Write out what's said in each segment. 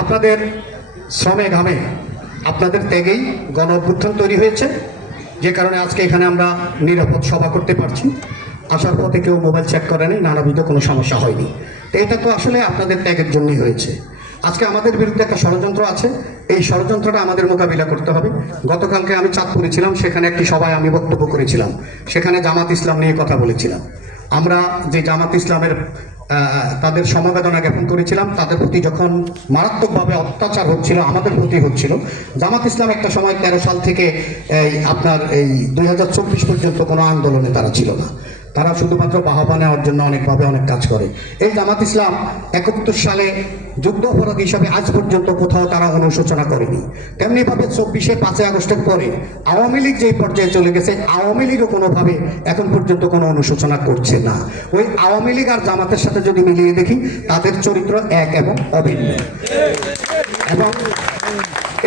আপনাদের শ্রমে ঘামে আপনাদের ত্যাগেই গণ অভ্যুত্থান তৈরি হয়েছে, যে কারণে আজকে এখানে আমরা নিরাপদ সভা করতে পারছি। আসার পথে কেউ মোবাইল চেক করেনি, নানাবিধ কোনো সমস্যা হয়নি। তো এটা তো আসলে আপনাদের ত্যাগের জন্যই হয়েছে। আজকে আমাদের বিরুদ্ধে একটা ষড়যন্ত্র আছে, এই ষড়যন্ত্রটা আমাদের মোকাবিলা করতে হবে। গতকালকে আমি চাঁদপুরে ছিলাম, সেখানে একটি সভায় আমি বক্তব্য করেছিলাম, সেখানে জামাত ইসলাম নিয়ে কথা বলেছিলাম। আমরা যে জামাত ইসলামের তাদের সমবেদনা জ্ঞাপন করেছিলাম, তাদের প্রতি যখন মারাত্মকভাবে অত্যাচার হচ্ছিল, আমাদের প্রতি হচ্ছিল। জামাত ইসলাম একটা সময় 13 সাল থেকে আপনার এই 2024 পর্যন্ত কোনো আন্দোলনে তারা ছিল না, তারা শুধুমাত্র বাহবা নেওয়ার জন্য অনেকভাবে অনেক কাজ করে। এই জামাত ইসলাম 71 সালে যুদ্ধ অপরাধ হিসাবে আজ পর্যন্ত কোথাও তারা অনুশোচনা করেনি। তেমনিভাবে 24শে 5ই আগস্টের পরে আওয়ামী লীগ যেই পর্যায়ে চলে গেছে, আওয়ামী লীগও কোনোভাবে এখন পর্যন্ত কোনো অনুশোচনা করছে না। ওই আওয়ামী লীগ আর জামাতের সাথে যদি মিলিয়ে দেখি, তাদের চরিত্র এক এবং অভিন্ন। এবং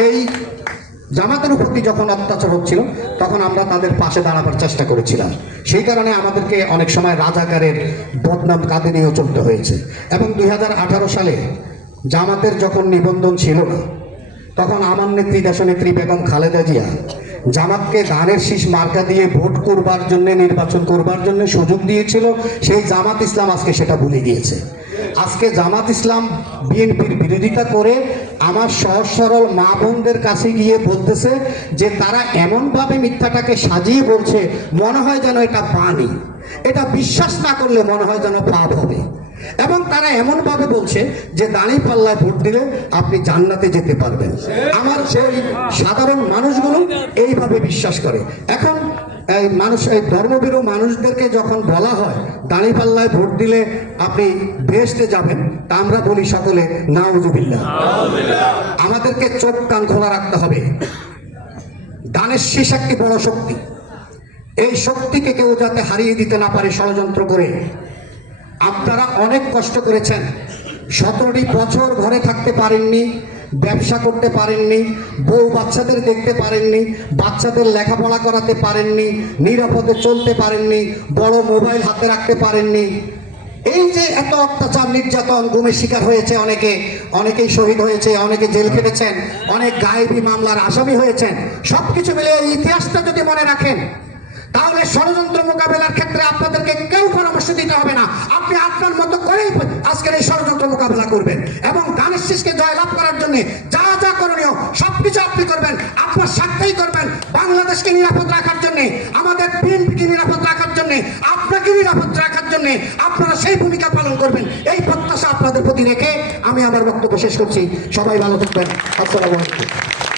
এই জামাতের প্রতি যখন অত্যাচার হচ্ছিল, তখন আমরা তাদের পাশে দাঁড়াবার চেষ্টা করেছিলাম। সেই কারণে আমাদেরকে অনেক সময় রাজাকারের বদনাম কাঁধে নিয়েও চলতে হয়েছে। এবং 2018 সালে জামাতের যখন নিবন্ধন ছিল না, তখন আমার নেত্রী দেশনেত্রী বেগম খালেদা জিয়া জামাতকে ধানের শীষ মার্কা দিয়ে ভোট করবার জন্য, নির্বাচন করবার জন্য সুযোগ দিয়েছিল। সেই জামাত ইসলাম আজকে সেটা ভুলে গিয়েছে। আজকে জামাত ইসলাম বিএনপির বিরোধিতা করে আমার সহজ সরল মা বোনদের কাছে গিয়ে বলতেছে যে তারা এমনভাবে মিথ্যাটাকে সাজিয়ে বলছে, মনে হয় যেন এটা বাণী, এটা বিশ্বাস না করলে মনে হয় যেন পাপ হবে। এবং তারা এমনভাবে বলছে যে দাঁড়িপাল্লায় ভোট দিলে আপনি জান্নাতে যেতে পারবেন। আমার সেই সাধারণ মানুষগুলো এইভাবে বিশ্বাস করে। এখন এই মানুষ, এই ধর্মভীরু মানুষদেরকে যখন বলা হয় দাঁড়িপাল্লায় ভোট দিলে আপনি বেহেশতে যাবেন, তা আমরা বলি সকলে নাউজুবিল্লাহ। আমাদেরকে চোখ কান খোলা রাখতে হবে। দানের শীষ একটি বড় শক্তি, এই শক্তিকে কেউ যাতে হারিয়ে দিতে না পারে ষড়যন্ত্র করে। আপনারা অনেক কষ্ট করেছেন, 17টি বছর ঘরে থাকতে পারেননি, ব্যবসা করতে পারেননি, বউ বাচ্চাদের দেখতে পারেননি, বাচ্চাদের লেখাপড়া করাতে পারেননি, নিরাপদে চলতে পারেননি, বড় মোবাইল হাতে রাখতে পারেননি। এই যে এত অত্যাচার, নির্যাতন, গুমের শিকার হয়েছে অনেকেই শহীদ হয়েছে, অনেকে জেল কেটেছেন, অনেক গায়েবী মামলার আসামি হয়েছেন। সবকিছু মিলে এই ইতিহাসটা যদি মনে রাখেন, তাহলে ষড়যন্ত্র মোকাবেলার ক্ষেত্রে আপনাদেরকে কেউ পরামর্শ দিতে হবে না। আপনি আপনার মতো করেই আজকের এই ষড়যন্ত্র মোকাবেলা করবেন এবং ধানের শীষকে জয়লাভ করার জন্য যা যা করণীয় সবকিছু আপনি করবেন, আপনার স্বার্থেই করবেন। বাংলাদেশকে নিরাপদ রাখার জন্য, আমাদের বিএনপিকে নিরাপদ রাখার জন্য, আপনাকে নিরাপদ রাখার জন্য আপনারা সেই ভূমিকা পালন করবেন, এই প্রত্যাশা আপনাদের প্রতি রেখে আমি আমার বক্তব্য শেষ করছি। সবাই ভালো থাকবেন। আসসালামু আলাইকুম।